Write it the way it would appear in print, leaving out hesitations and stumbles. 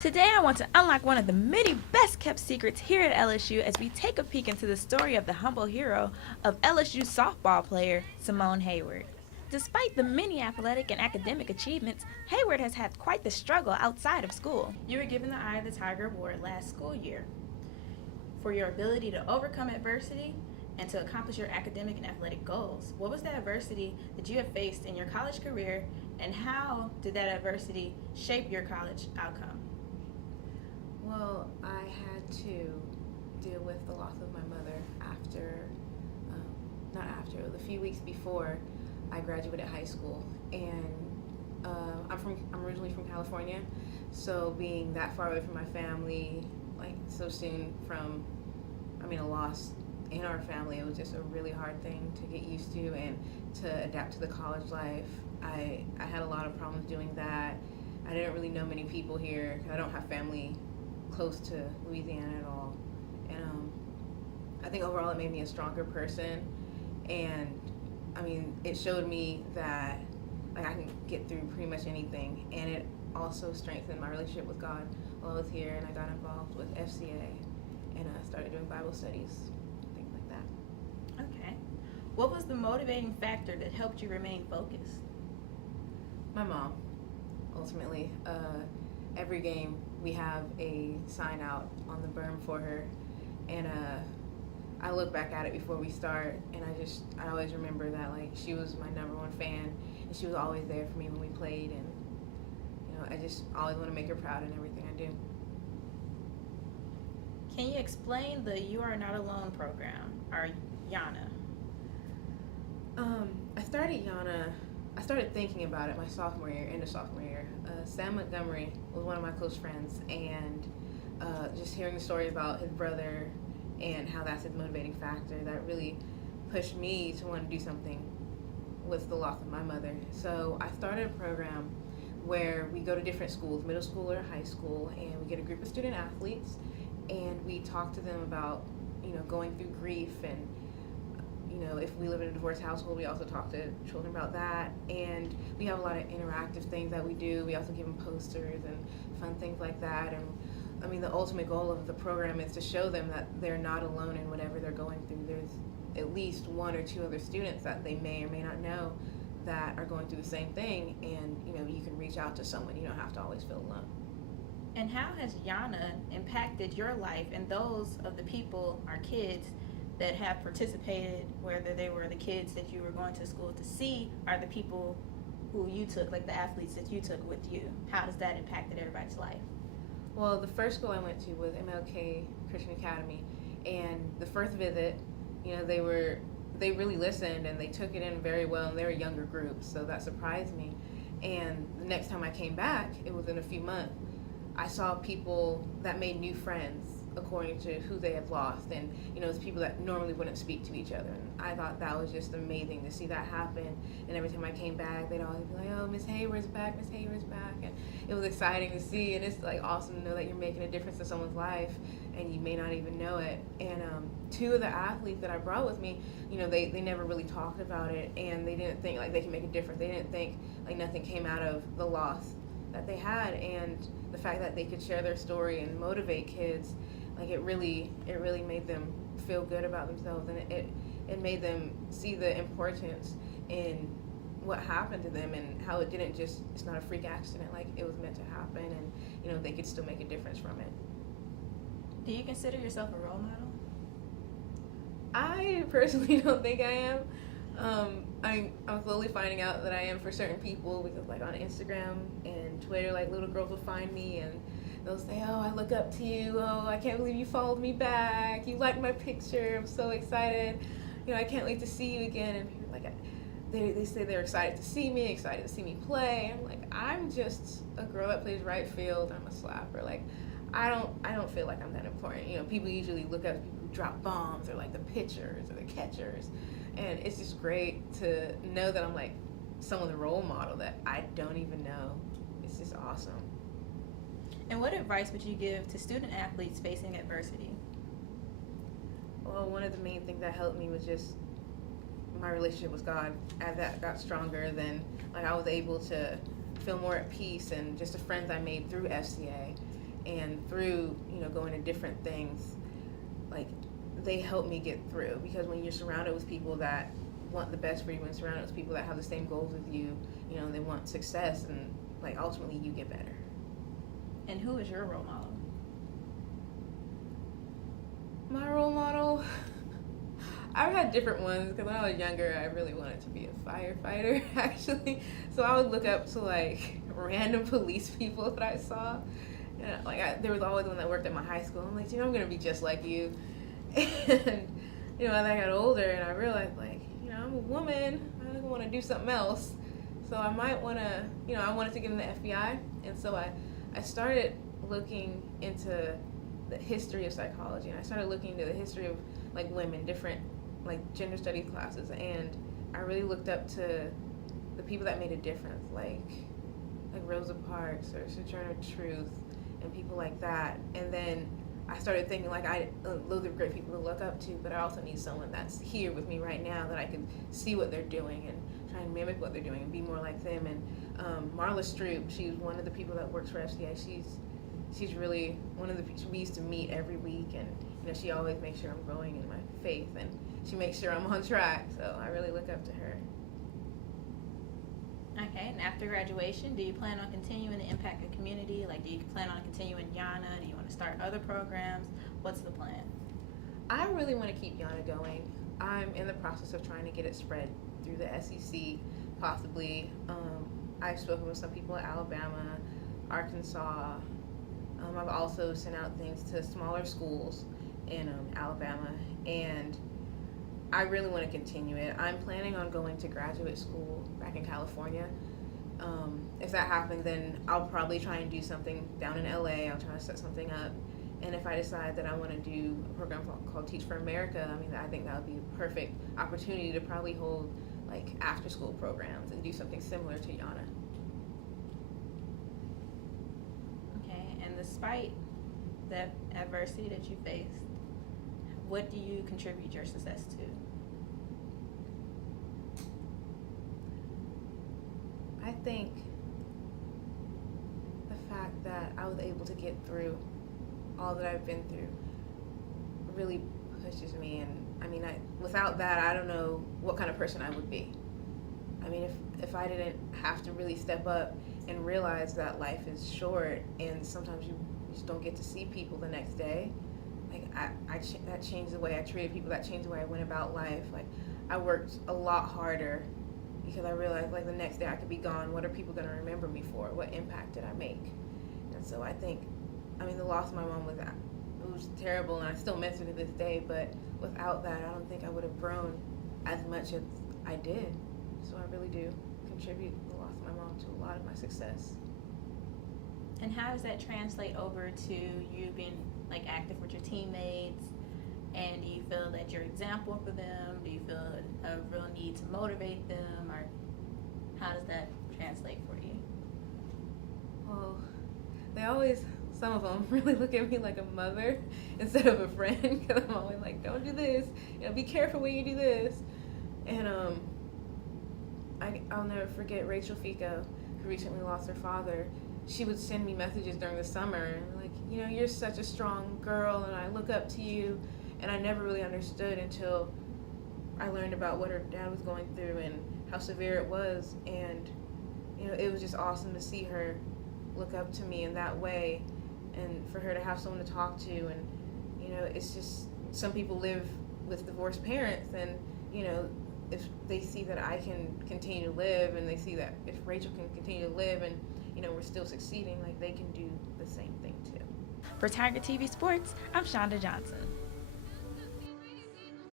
Today, I want to unlock one of the many best kept secrets here at LSU as we take a peek into the story of the humble hero of LSU softball player Simone Heyward. Despite the many athletic and academic achievements, Heyward has had quite the struggle outside of school. You were given the Eye of the Tiger Award last school year for your ability to overcome adversity and to accomplish your academic and athletic goals. What was that adversity that you have faced in your college career, and how did that adversity shape your college outcome? Well, I had to deal with the loss of my mother a few weeks before I graduated high school. And I'm originally from California, so being that far away from my family, like so soon from, a loss in our family, it was just a really hard thing to get used to and to adapt to the college life. I had a lot of problems doing that. I didn't really know many people here. I don't have family close to Louisiana at all, and I think overall it made me a stronger person, and it showed me that I can get through pretty much anything, and it also strengthened my relationship with God while I was here, and I got involved with FCA, and I started doing Bible studies, things like that. Okay. What was the motivating factor that helped you remain focused? My mom, ultimately. Every game we have a sign out on the berm for her, and I look back at it before we start, and I always remember that she was my number one fan, and she was always there for me when we played, and I just always want to make her proud in everything I do. Can you explain the You Are Not Alone program, or YANA? I started thinking about it my sophomore year, end of sophomore year. Sam Montgomery was one of my close friends, and just hearing the story about his brother and how that's his motivating factor, that really pushed me to want to do something with the loss of my mother. So I started a program where we go to different schools, middle school or high school, and we get a group of student athletes, and we talk to them about going through grief, and if we live in a divorced household, we also talk to children about that, and we have a lot of interactive things that we do. We also give them posters and fun things like that, and the ultimate goal of the program is to show them that they're not alone in whatever they're going through. There's at least one or two other students that they may or may not know that are going through the same thing, and you can reach out to someone. You don't have to always feel alone. And how has YANA impacted your life and those of the people, our kids, that have participated, whether they were the kids that you were going to school to see or the people who you took, like the athletes that you took with you? How does that impacted everybody's life? Well, the first school I went to was MLK Christian Academy, and the first visit, they really listened and they took it in very well, and they were younger groups, so that surprised me. And the next time I came back, it was in a few months, I saw people that made new friends according to who they had lost, and it's people that normally wouldn't speak to each other, and I thought that was just amazing to see that happen. And every time I came back, they'd always be like, "Oh, Miss Heyward's back, Miss Heyward's back," and it was exciting to see, and it's awesome to know that you're making a difference in someone's life and you may not even know it. And two of the athletes that I brought with me, they never really talked about it, and they didn't think they could make a difference. They didn't think nothing came out of the loss that they had, and the fact that they could share their story and motivate kids, it really made them feel good about themselves, and it made them see the importance in what happened to them, and how it's not a freak accident, it was meant to happen, and they could still make a difference from it. Do you consider yourself a role model? I personally don't think I am. I'm slowly finding out that I am for certain people, because on Instagram and Twitter, little girls will find me and they'll say, "Oh, I look up to you. Oh, I can't believe you followed me back. You liked my picture. I'm so excited. I can't wait to see you again." And people they say they're excited to see me play. I'm just a girl that plays right field. I'm a slapper. I don't feel like I'm that important. People usually look at people who drop bombs, or the pitchers or the catchers, and it's just great to know that I'm someone's role model that I don't even know. It's just awesome. And what advice would you give to student athletes facing adversity? Well, one of the main things that helped me was just my relationship with God. As that got stronger, then I was able to feel more at peace, and just the friends I made through FCA. and through, you know, going to different things, like, they help me get through, because when you're surrounded with people that want the best for you, and surrounded with people that have the same goals with you, you know, they want success, and like ultimately you get better. And who is your role model? My role model, I've had different ones, because when I was younger I really wanted to be a firefighter actually, so I would look up to like random police people that I saw, and like there was always one that worked at my high school. I'm like, you know, I'm gonna be just like you. And you know, as I got older and I realized, like, you know, I'm a woman, I want to do something else, so I might want to, you know, I wanted to get in the FBI, and so I started looking into the history of psychology, and I started looking into the history of like women, different like gender studies classes, and I really looked up to the people that made a difference, like Rosa Parks or Sojourner Truth and people like that. And then I started thinking, like, loads of great people to look up to, but I also need someone that's here with me right now that I can see what they're doing and try and mimic what they're doing and be more like them. And Marla Stroop, she's one of the people that works for FCA. She's really one of the people we used to meet every week, and you know, she always makes sure I'm growing in my faith, and she makes sure I'm on track. So I really look up to her. Okay, and after graduation, do you plan on continuing to impact the community? Like, do you plan on continuing Yana? Do you want to start other programs? What's the plan? I really want to keep Yana going. I'm in the process of trying to get it spread through the SEC, possibly. I've spoken with some people at Alabama, Arkansas. I've also sent out things to smaller schools in Alabama, and I really want to continue it. I'm planning on going to graduate school back in California. If that happens, then I'll probably try and do something down in LA. I'll try to set something up. And if I decide that I want to do a program called Teach for America, I mean, I think that would be a perfect opportunity to probably hold like after school programs and do something similar to Yana. Okay, and despite the adversity that you faced, what do you contribute your success to? I think the fact that I was able to get through all that I've been through really pushes me, and I mean, without that, I don't know what kind of person I would be. I mean, if I didn't have to really step up and realize that life is short, and sometimes you just don't get to see people the next day, like that changed the way I treated people, that changed the way I went about life. Like, I worked a lot harder because I realized, like, the next day I could be gone. What are people going to remember me for? What impact did I make? And so I think, I mean, the loss of my mom was terrible, and I still miss her to this day, but without that, I don't think I would have grown as much as I did. So I really do contribute the loss of my mom to a lot of my success. And how does that translate over to you being like active with your teammates? And do you feel that you're an example for them? Do you feel a real need to motivate them? Or how does that translate for you? Well, they always, some of them really look at me like a mother instead of a friend, because I'm always like, don't do this, you know, be careful when you do this. And I'll never forget Rachel Fico, who recently lost her father. She would send me messages during the summer, and like, you know, you're such a strong girl, and I look up to you. And I never really understood until I learned about what her dad was going through and how severe it was. And, you know, it was just awesome to see her look up to me in that way, and for her to have someone to talk to. And, you know, it's just, some people live with divorced parents, and, you know, if they see that I can continue to live, and they see that if Rachel can continue to live, and, you know, we're still succeeding, like, they can do the same thing too. For Tiger TV Sports, I'm Shaunda Johnson.